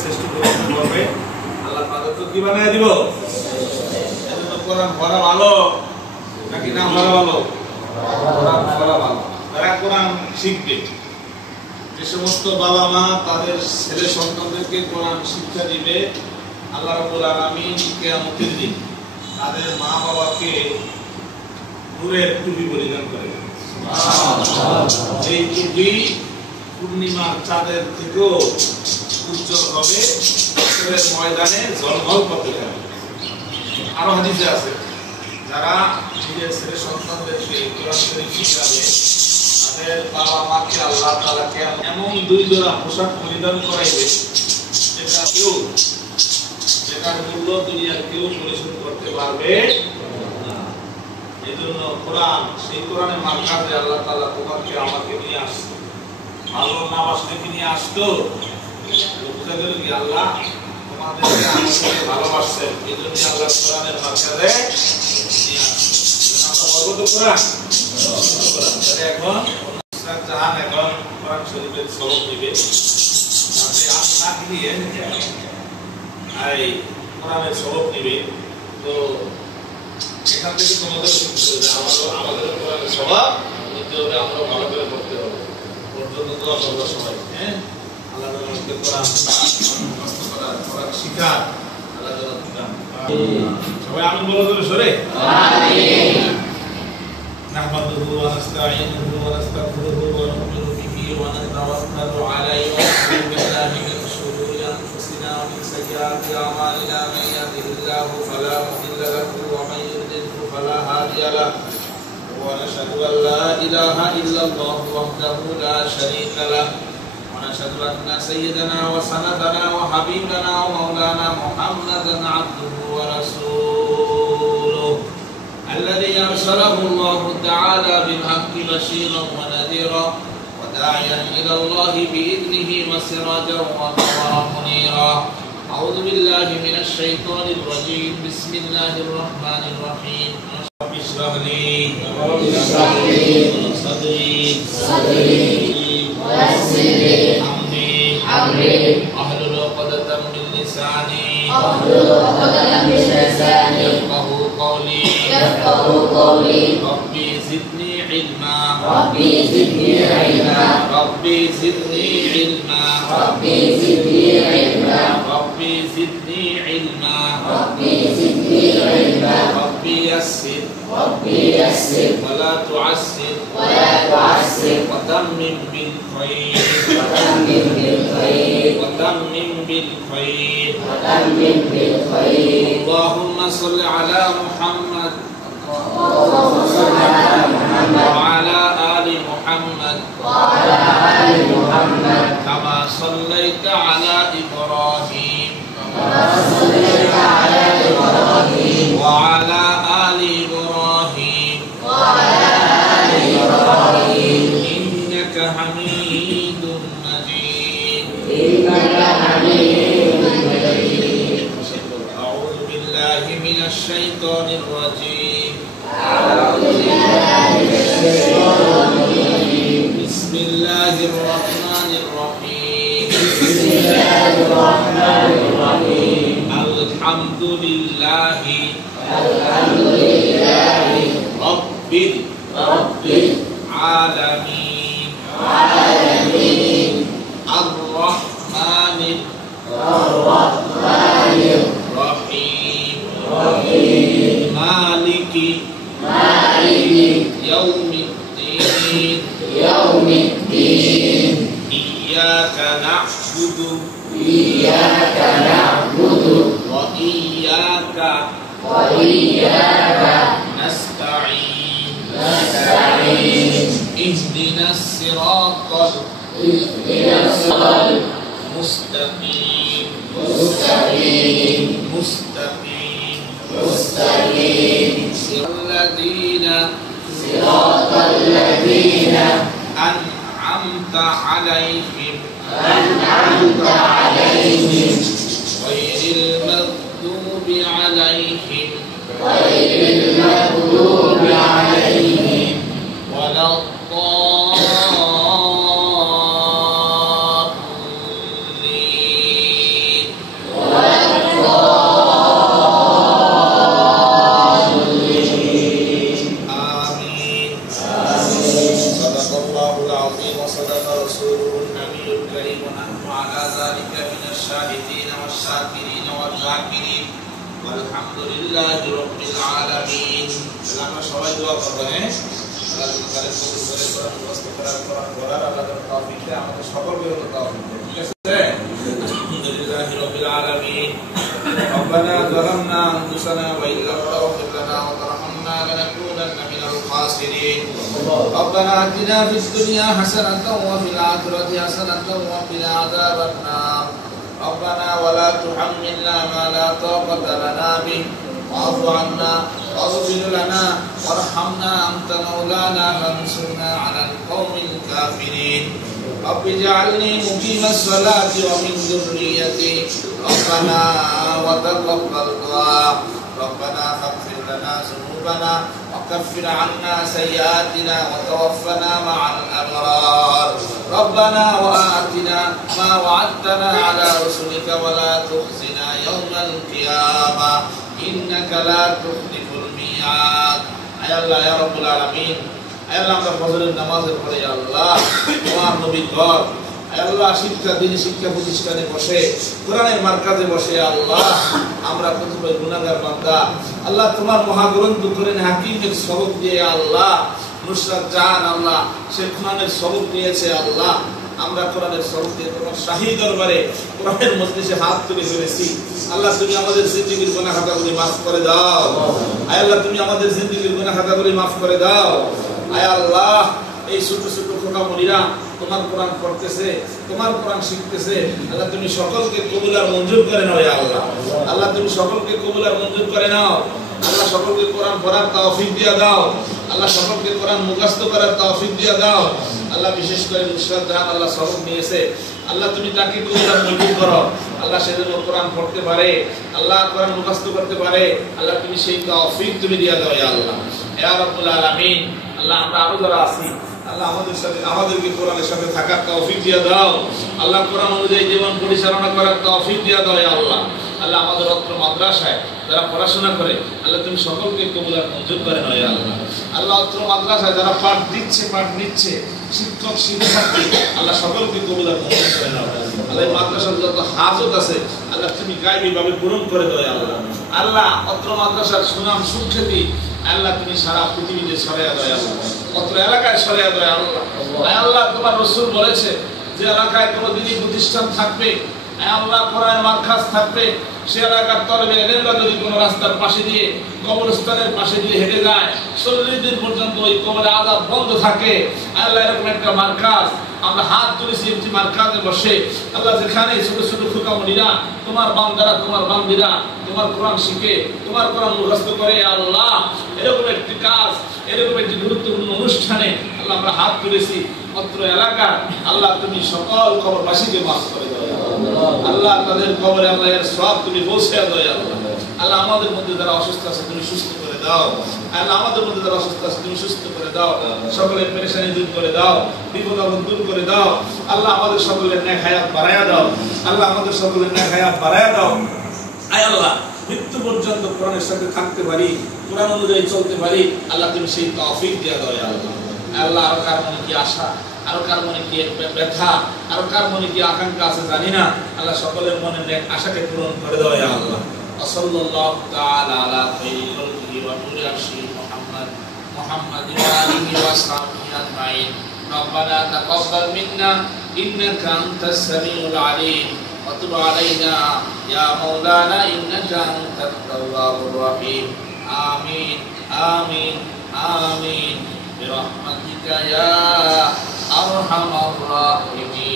শ্রেষ্ঠ করবে আল্লাহ তাদেরকে কি বানিয়ে দিব। এজন্য কোরআন পড়া ভালো নাকি না পড়া ভালো? কোরআন পড়া ভালো। যারা কোরআন শিখবে, যে সমস্ত বাবা মা তাদের ছেলে সন্তানদেরকে কোরআন শিক্ষা দিবে, আল্লাহ রাব্বুল আলামিন কিয়ামতের দিন তাদের মা বাবাকে নূরের টুপি পরিধান করে। এই টুপি পূর্ণিমার চাঁদের থেকেও উজ্জ্বল হবে, হাসরের ময়দানে ঝলমল করতে থাকবে। আরো হাদিসে আছে, যারা নিজের ছেলে সন্তানদেরকে কোরআন শরীফ শিখাবে তাদের বাবা মাকে আল্লাহ তাআলা এমন দুই জোড়া পোশাক পরিধান করাইবে যেটার মূল্য দুনিয়ার কেউ পরিশোধ করতে পারবে না। এই জন্য কোরআন, সেই কোরআনের মার্কাজে আল্লাহ তাআলা তোমাকে আমাকে নিয়ে আসছে, ভালো না বাসলে নিয়ে আসতো, বুঝা গেল কি আল্লাহ তোমাদেরকে আমাকে ভালোবাসছেন, এই জন্য আল্লাহ কোরআনের মার্কাজে নিয়ে আসছে। আমরা বলবো তো কোরআন। এখন জাহান এখন কোরআন শরীফের সবক নিবে, এই কোরআনের সবক নিবে। তো এখান থেকে তোমাদের আমাদের কোরআনের সবক নিতে হবে, আমরা ভালো করে পড়তে হবে। পর্যন্ত দোয়া করবো সবাই, হ্যাঁ, আল্লাহ আমাদেরকে কোরআন কোরআন শিক্ষা আল্লাহ দান। সবাই আমিন বলো তো সরে। আমিন। نحمده ونستعينه ونستغفره ونؤمن به ونتوكل عليه ونعوذ بالله من شرور انفسنا ومن سيئات اعمالنا من يهده الله فلا مضل له ومن يضلل فلا هادي له ونشهد ان لا اله الا الله وحده لا شريك له ونشهد ان سيدنا وسندنا وحبيبنا ومولانا محمدا عبده ورسوله الذي أرسله الله تعالى بالحق بشيرا ونذيرا وداعيا إلى الله بإذنه وسراجا وقمرا منيرا. أعوذ بالله من الشيطان الرجيم. بسم الله الرحمن الرحيم. رب اشرح لي صدري ويسر لي أمري واحلل عقدة من لساني يفقهوا قولي. ربي زدني علما ربي زدني علما ربي زدني علما ربي زدني علما ربي زدني علما ربي زدني علما ربي يسر ولا تعسر وتمم بالخير اللهم صل على محمد وعلى آل محمد كما صليت على إبراهيم وعلى آل إبراهيم إنك حميد مجيد. أعوذ بالله من الشيطان الرجيم. بسم الله الرحمن الرحيم. الحمد لله رب العالمين الرحمن الرحيم مالك يوم الدين إياك نعبد وإياك نستعين اهدنا الصراط المستقيم صراط الذين أنعمت عليهم غير المغضوب عليهم ولا الضالين. الشاهدين والشاكرين والذاكرين والحمد لله رب العالمين. আমরা সবাই দোয়া করব। হ্যাঁ, আল্লাহ তাআলা কবুল করে কোরআন মুখস্থ করার আল্লাহ তাআলা তৌফিক দেয়, আমাদের সকলকে তৌফিক দেয়। ঠিক আছে, আলহামদুলিল্লাহি রাব্বিল আলামিন। ربنا ظلمنا أنفسنا وإن لم تغفر لنا وترحمنا لنكونن من الخاسرين. ربنا آتنا في الدنيا حسنة وفي الآخرة حسنة وقنا عذاب النار. ربنا ولا تحملنا ما لا طاقة لنا به واعف عنا واغفر لنا وارحمنا أنت مولانا فانصرنا على القوم الكافرين. رب اجعلني مقيم الصلاة ومن ذريتي ربنا وتقبل دعاء. ربنا فاغفر لنا ذنوبنا وكفر عنا سيئاتنا وتوفنا مع الأبرار. ربنا وآتنا ما وعدتنا على رسلك ولا تخزنا يوم القيامة إنك لا تخلف الميعاد. يا الله يا رب العالمين. আল্লাহ আমরা ফজরের নামাজের পরে আল্লাহ তোমার নবীর ঘর আল্লাহ শিক্ষা প্রতিষ্ঠানে বসে কোরআনের মারকাজে বসে আল্লাহ আমরা কতিপয় গুনাহগার বান্দা আল্লাহ তোমার মহাগ্রন্থ কোরআন হাকিমের সবক দিয়ে আল্লাহ নুসরাত জাহান আল্লাহ সে কোরআনের সবক দিয়েছে আল্লাহ আমরা কোরআনের সবক দিয়ে তোমার শাহী দরবারে কোরআনের মজলিসে হাত তুলে ধরেছি আল্লাহ তুমি আমাদের জিন্দেগীর গুনাহ খাতাগুলি maaf করে দাও আয় আল্লাহ তুমি আমাদের জিন্দেগীর গুনাহ খাতাগুলি maaf করে দাও আয় আল্লাহ এই ছোট ছোট খোকামণিরা তোমার কোরআন পড়তেছে তোমার কোরআন শিখতেছে আল্লাহ তুমি সকলকে কবুল আর মঞ্জুর করে নাও ইয়া আল্লাহ আল্লাহ তুমি সকলকে কবুল আর মঞ্জুর করে নাও আল্লাহ সকলকে কোরআন পড়ার তৌফিক দিয়ে দাও আল্লাহ সকলকে কোরআন মুখস্থ করার তৌফিক দিয়ে দাও আল্লাহ বিশেষ করে নুসরাত জাহান আল্লাহ সবক নিয়েছে আল্লাহ তুমি তাকে কবুল আর মঞ্জুর করো আল্লাহ সেজন্য কোরআন পড়তে পারে আল্লাহ কোরআন মুখস্থ করতে পারে আল্লাহ তুমি সেই তৌফিক তুমি দিয়ে দাও ইয়া আল্লাহ ইয়া রাব্বুল আলামিন আল্লাহ আমরা আরো যারা আছি আল্লাহ আমাদেরকে কোরআনের সাথে থাকার তৌফিক দিয়ে দাও আল্লাহ কোরআন অনুযায়ী জীবন পরিচালনা করার তৌফিক দিয়ে দাও ইয়া আল্লাহ আল্লাহ আমাদের অত্র মাদ্রাসায় যারা পড়াশোনা করে আল্লাহ তুমি সকলকে কবুল আর মঞ্জুর করে নাও ইয়া আল্লাহ আল্লাহ অত্র মাদ্রাসায় যারা পাঠ নিচ্ছে শিক্ষক শিক্ষার্থী আল্লাহ সকলকে কবুল আর মঞ্জুর করে নাও আল্লাহ এই মাদ্রাসার যত হাজত আছে আল্লাহ তুমি গায়বীভাবে পূরণ করে দাও ইয়া আল্লাহ আল্লাহ অত্র মাদ্রাসার সুনাম সুখ্যাতি আল্লাহ তুমি সারা পৃথিবীতে ছড়াইয়া দাও আল্লাহ অত্র এলাকায় ছড়াইয়া দাও আল্লাহ আল্লাহ তোমার রাসূল বলেছে যে এলাকায় কোনো দিনই প্রতিষ্ঠান থাকবে আল্লাহ কোরআনের মারকাজ থাকবে সে এলাকার তলবে এলেমরা যদি কোনো রাস্তার পাশে দিয়ে কবরস্থানের পাশে দিয়ে হেঁটে যায় 40 দিন পর্যন্ত ওই কবরে আযাব বন্ধ থাকে আল্লাহ এরকম একটা মারকাজ আমরা হাত তুলেছি একটি মারকাজে বসে আল্লাহ যেখানে ছোট ছোট খোকামণিরা তোমার বান্দারা তোমার বান্দিরা তোমার কোরআন শিখে তোমার কোরআন মুখস্থ করে আল্লাহ এরকম একটি কাজ এরকম একটি গুরুত্বপূর্ণ অনুষ্ঠানে আল্লাহ আমরা হাত তুলেছি অত্র এলাকা আল্লাহ তুমি সকল কবরবাসীকে মাফ করে দাও আল্লাহ তাদের কবরে আল্লাহ এর সওয়াব তুমি পৌঁছে দাও আল্লাহ আল্লাহ আমাদের মধ্যে যারা অসুস্থ আছে তুমি সুস্থ করে দাও আল্লাহ আমাদের মধ্যে যারা অসুস্থ আছে তুমি সুস্থ করে দাও সকলের পেরেশানি দূর করে দাও বিপদ আপদ দূর করে দাও আল্লাহ আমাদের সকলের নেক হায়াত বাড়ায়া দাও আল্লাহ আমাদের সকলের নেক হায়াত বাড়ায়া দাও আয় আল্লাহ মৃত্যু পর্যন্ত কোরআনের সাথে থাকতে পারি কোরআন অনুযায়ী চলতে পারি আল্লাহ তুমি সেই তৌফিক দিয়ে দাও ইয়া আল্লাহ আল্লাহ আর কার মনে কি আশা আর কার মনে কি ব্যথা আর কার মনে কি আকাঙ্ক্ষা আছে জানি না আল্লাহ সকলের মনের নেক আশাকে পূরণ করে দাও ইয়া আল্লাহ সাল্লাল্লাহু তাআলা আলা খাইরিল খালকি ওয়া নূরি আরশি মুহাম্মদ ওয়া আলিহি ওয়া সাহবিহি আজমাইন ربنا تقبل منا إنك أنت السميع العليم وتب علينا يا مولانا إنك أنت التواب الرحيم آمين آمين آمين برحمتك يا أرحم الراحمين.